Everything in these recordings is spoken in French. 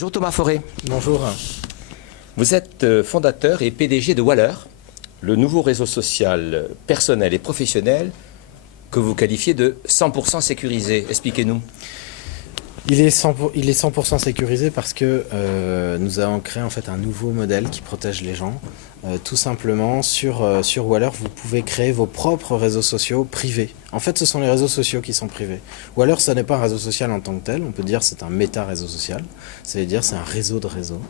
Bonjour Thomas Forêt. Bonjour. Vous êtes fondateur et PDG de Waller, le nouveau réseau social personnel et professionnel que vous qualifiez de 100% sécurisé. Expliquez-nous. Il est 100% sécurisé parce que nous avons créé en fait un nouveau modèle qui protège les gens. Tout simplement, sur Waller, vous pouvez créer vos propres réseaux sociaux privés. En fait, ce sont les réseaux sociaux qui sont privés. Waller, ça n'est pas un réseau social en tant que tel. On peut dire que c'est un méta-réseau social. C'est-à-dire c'est un réseau de réseaux.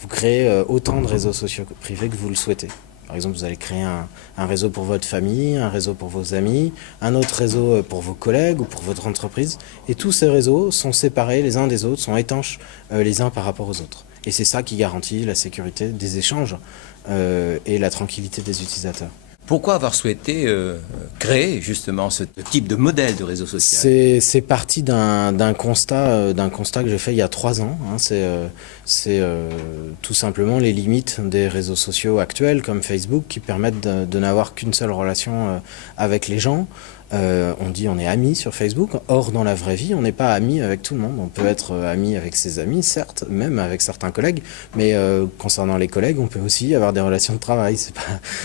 Vous créez autant de réseaux sociaux privés que vous le souhaitez. Par exemple, vous allez créer un réseau pour votre famille, un réseau pour vos amis, un autre réseau pour vos collègues ou pour votre entreprise. Et tous ces réseaux sont séparés les uns des autres, sont étanches les uns par rapport aux autres. Et c'est ça qui garantit la sécurité des échanges et la tranquillité des utilisateurs. Pourquoi avoir souhaité créer justement ce type de modèle de réseau social? C'est parti d'un constat que j'ai fait il y a 3 ans. C'est tout simplement les limites des réseaux sociaux actuels comme Facebook qui permettent de n'avoir qu'une seule relation avec les gens. On dit on est amis sur Facebook, or dans la vraie vie on n'est pas amis avec tout le monde. On peut être ami avec ses amis, certes, même avec certains collègues, mais concernant les collègues on peut aussi avoir des relations de travail,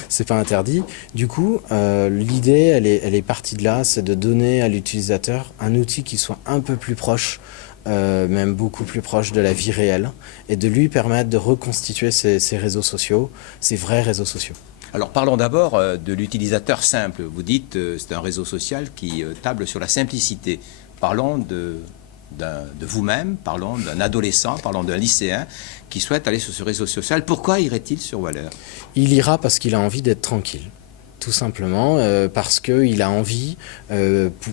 c'est pas interdit. Du coup l'idée elle est partie de là, c'est de donner à l'utilisateur un outil qui soit un peu plus proche, même beaucoup plus proche de la vie réelle, et de lui permettre de reconstituer ses réseaux sociaux, ses vrais réseaux sociaux. Alors parlons d'abord de l'utilisateur simple. Vous dites c'est un réseau social qui table sur la simplicité. Parlons de vous-même, parlons d'un adolescent, parlons d'un lycéen qui souhaite aller sur ce réseau social. Pourquoi irait-il sur Waller? Il ira parce qu'il a envie d'être tranquille. Tout simplement parce qu'il a envie,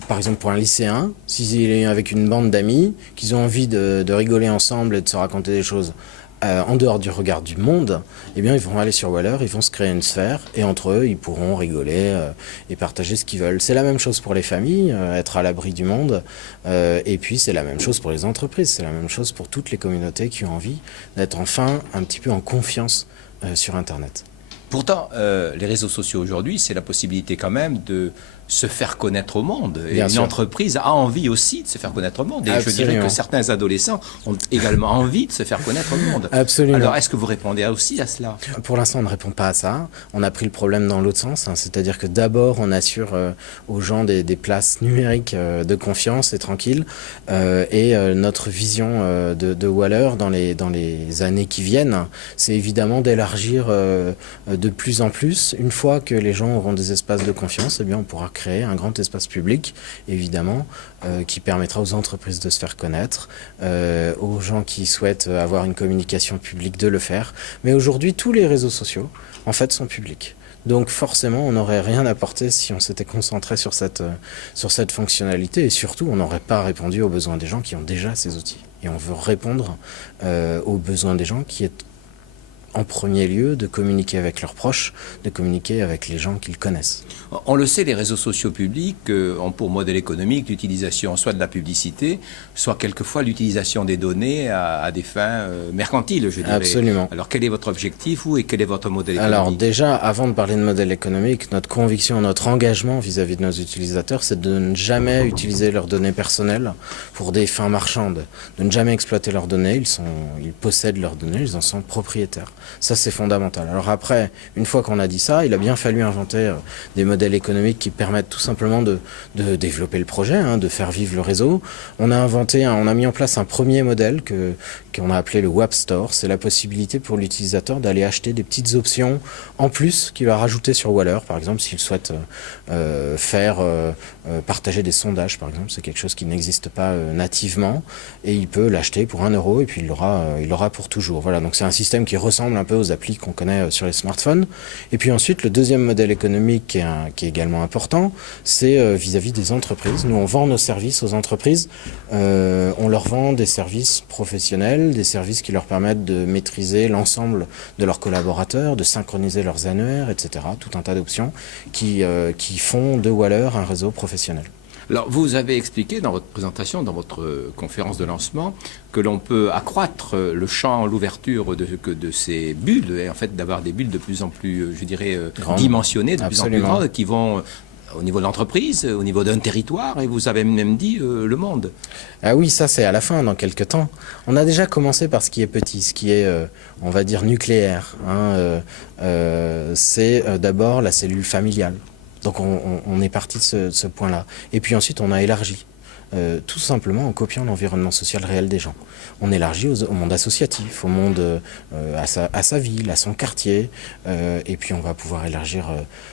par exemple pour un lycéen, s'il est avec une bande d'amis, qu'ils ont envie de rigoler ensemble et de se raconter des choses en dehors du regard du monde, eh bien ils vont aller sur Waller, ils vont se créer une sphère et entre eux ils pourront rigoler et partager ce qu'ils veulent. C'est la même chose pour les familles, être à l'abri du monde, et puis c'est la même chose pour les entreprises, c'est la même chose pour toutes les communautés qui ont envie d'être enfin un petit peu en confiance sur Internet. Pourtant, les réseaux sociaux aujourd'hui, c'est la possibilité quand même de se faire connaître au monde. Et Bien sûr. Une entreprise a envie aussi de se faire connaître au monde. Et Absolument. je dirais que certains adolescents ont également envie de se faire connaître au monde. Absolument. Alors, est-ce que vous répondez aussi à cela? Pour l'instant, on ne répond pas à ça. On a pris le problème dans l'autre sens, c'est-à-dire que d'abord, on assure aux gens des places numériques de confiance et tranquilles. Et notre vision de Waller dans les années qui viennent, c'est évidemment d'élargir de plus en plus. Une fois que les gens auront des espaces de confiance, eh bien, on pourra créer un grand espace public, évidemment, qui permettra aux entreprises de se faire connaître, aux gens qui souhaitent avoir une communication publique de le faire. Mais aujourd'hui, tous les réseaux sociaux, en fait, sont publics. Donc forcément, on n'aurait rien apporté si on s'était concentré sur cette fonctionnalité, et surtout, on n'aurait pas répondu aux besoins des gens qui ont déjà ces outils. Et on veut répondre aux besoins des gens qui est en premier lieu de communiquer avec leurs proches, de communiquer avec les gens qu'ils connaissent. On le sait, les réseaux sociaux publics ont pour modèle économique l'utilisation soit de la publicité, soit quelquefois l'utilisation des données à des fins mercantiles, je dirais. Absolument. Alors quel est votre objectif, et quel est votre modèle économique? Alors déjà, avant de parler de modèle économique, notre conviction, notre engagement vis-à-vis de nos utilisateurs, c'est de ne jamais utiliser leurs données personnelles pour des fins marchandes, de ne jamais exploiter leurs données. Ils possèdent leurs données, ils en sont propriétaires. Ça, c'est fondamental. Alors après, une fois qu'on a dit ça, il a bien fallu inventer des modèles économiques qui permettent tout simplement de développer le projet, de faire vivre le réseau. On a mis en place un premier modèle qu'on a appelé le Web Store. C'est la possibilité pour l'utilisateur d'aller acheter des petites options en plus qu'il va rajouter sur Waller. Par exemple, s'il souhaite partager des sondages, par exemple, c'est quelque chose qui n'existe pas nativement, et il peut l'acheter pour 1 euro et puis il l'aura pour toujours. Voilà, donc c'est un système qui ressemble un peu aux applis qu'on connaît sur les smartphones. Et puis ensuite, le deuxième modèle économique qui est également important, c'est vis-à-vis des entreprises. Nous, on vend nos services aux entreprises. On leur vend des services professionnels, des services qui leur permettent de maîtriser l'ensemble de leurs collaborateurs, de synchroniser leurs annuaires, etc. Tout un tas d'options qui font de Waller un réseau professionnel. Alors, vous avez expliqué dans votre présentation, dans votre conférence de lancement, que l'on peut accroître le champ, l'ouverture de ces bulles, et en fait d'avoir des bulles de plus en plus, je dirais, dimensionnées, de plus en plus grandes, qui vont au niveau de l'entreprise, au niveau d'un territoire, et vous avez même dit le monde. Ah oui, ça c'est à la fin, dans quelques temps. On a déjà commencé par ce qui est petit, ce qui est, on va dire, nucléaire. C'est d'abord la cellule familiale. Donc on est parti de ce point-là. Et puis ensuite on a élargi. Tout simplement en copiant l'environnement social réel des gens. On élargit au monde associatif, au monde à sa ville, à son quartier, et puis on va pouvoir élargir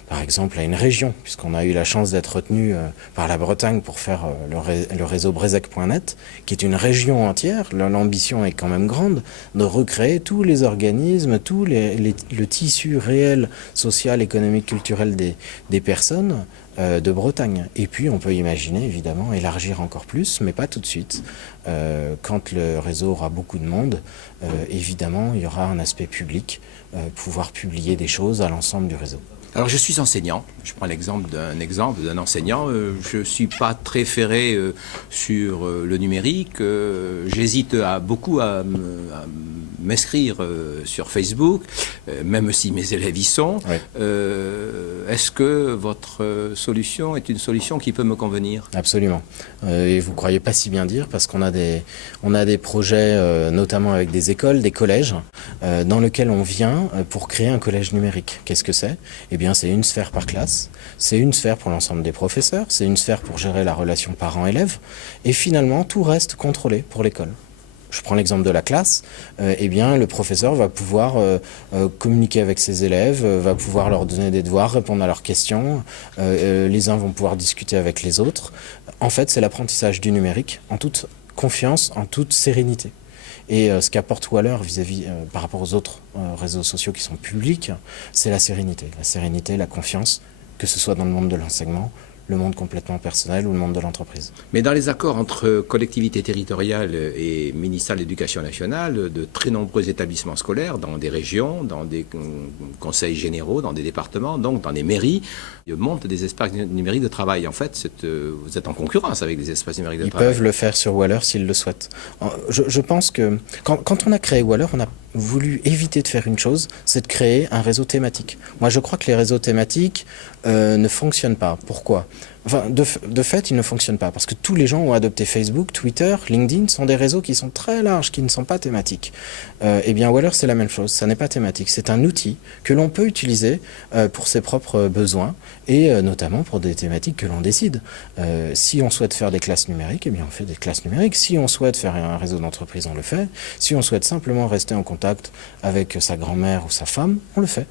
par exemple à une région, puisqu'on a eu la chance d'être retenu par la Bretagne pour faire le réseau Brezec.net, qui est une région entière. L'ambition est quand même grande de recréer tous les organismes, tout le tissu réel, social, économique, culturel des personnes de Bretagne. Et puis on peut imaginer évidemment élargir encore plus, mais pas tout de suite. Quand le réseau aura beaucoup de monde, évidemment il y aura un aspect public, pouvoir publier des choses à l'ensemble du réseau. Alors je suis enseignant, je prends l'exemple d'un enseignant, je ne suis pas très ferré sur le numérique, j'hésite beaucoup à m'inscrire sur Facebook, même si mes élèves y sont. Oui. Est-ce que votre solution est une solution qui peut me convenir? Absolument. Et vous ne croyez pas si bien dire, parce qu'on a des projets, notamment avec des écoles, des collèges, dans lesquels on vient pour créer un collège numérique. Qu'est-ce que c'est? Eh bien, c'est une sphère par classe, c'est une sphère pour l'ensemble des professeurs, c'est une sphère pour gérer la relation parent-élève, et finalement, tout reste contrôlé pour l'école. Je prends l'exemple de la classe, eh bien, le professeur va pouvoir communiquer avec ses élèves, va pouvoir leur donner des devoirs, répondre à leurs questions, les uns vont pouvoir discuter avec les autres. En fait, c'est l'apprentissage du numérique en toute confiance, en toute sérénité. Et ce qu'apporte Waller par rapport aux autres réseaux sociaux qui sont publics, c'est la sérénité, la confiance, que ce soit dans le monde de l'enseignement, le monde complètement personnel ou le monde de l'entreprise. Mais dans les accords entre collectivités territoriales et ministère de l'Éducation nationale, de très nombreux établissements scolaires, dans des régions, dans des conseils généraux, dans des départements, donc dans des mairies, montent des espaces numériques de travail. En fait, vous êtes en concurrence avec des espaces numériques de travail. Ils peuvent le faire sur Waller s'ils le souhaitent. Je pense que quand on a créé Waller, on a voulu éviter de faire une chose, c'est de créer un réseau thématique. Moi, je crois que les réseaux thématiques ne fonctionnent pas. Pourquoi ? Enfin, de fait, ils ne fonctionnent pas parce que tous les gens ont adopté Facebook, Twitter, LinkedIn sont des réseaux qui sont très larges, qui ne sont pas thématiques. Eh bien, Waller, c'est la même chose. Ça n'est pas thématique. C'est un outil que l'on peut utiliser pour ses propres besoins et notamment pour des thématiques que l'on décide. Si on souhaite faire des classes numériques, eh bien, on fait des classes numériques. Si on souhaite faire un réseau d'entreprise, on le fait. Si on souhaite simplement rester en contact avec sa grand-mère ou sa femme, on le fait.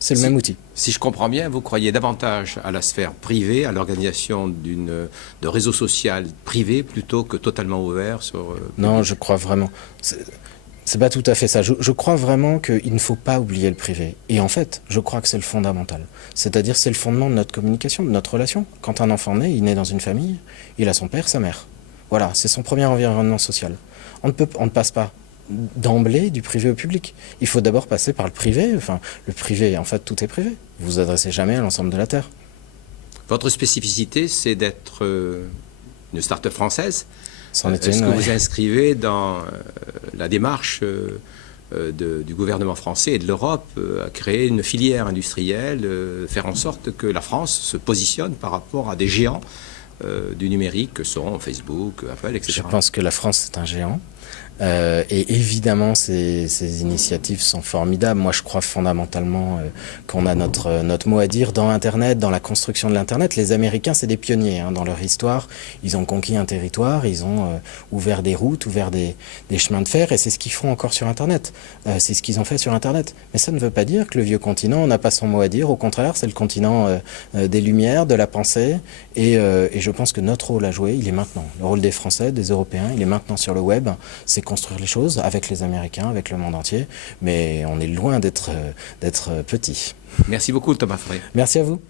C'est le même outil. Si je comprends bien, vous croyez davantage à la sphère privée, à l'organisation de réseaux social privé plutôt que totalement ouvert sur... Non, je crois vraiment. C'est pas tout à fait ça. Je crois vraiment qu'il ne faut pas oublier le privé. Et en fait, je crois que c'est le fondamental. C'est-à-dire, c'est le fondement de notre communication, de notre relation. Quand un enfant naît, il naît dans une famille, il a son père, sa mère. Voilà, c'est son premier environnement social. On ne passe pas d'emblée du privé au public. Il faut d'abord passer par le privé. Enfin, le privé, en fait, tout est privé. Vous vous adressez jamais à l'ensemble de la Terre. Votre spécificité, c'est d'être une start-up française. Est-ce que vous inscrivez dans la démarche du gouvernement français et de l'Europe à créer une filière industrielle, faire en sorte que la France se positionne par rapport à des géants du numérique que sont Facebook, Apple, etc. Je pense que la France est un géant. Et évidemment, ces initiatives sont formidables. Moi, je crois fondamentalement qu'on a notre mot à dire dans Internet, dans la construction de l'Internet. Les Américains, c'est des pionniers dans leur histoire. Ils ont conquis un territoire, ils ont ouvert des routes, ouvert des chemins de fer, et c'est ce qu'ils font encore sur Internet. C'est ce qu'ils ont fait sur Internet. Mais ça ne veut pas dire que le vieux continent n'a pas son mot à dire. Au contraire, c'est le continent des Lumières, de la pensée. Et je pense que notre rôle à jouer, il est maintenant. Le rôle des Français, des Européens, il est maintenant sur le web. C'est construire les choses avec les Américains, avec le monde entier, mais on est loin d'être petit. Merci beaucoup, Thomas Frey. Merci à vous.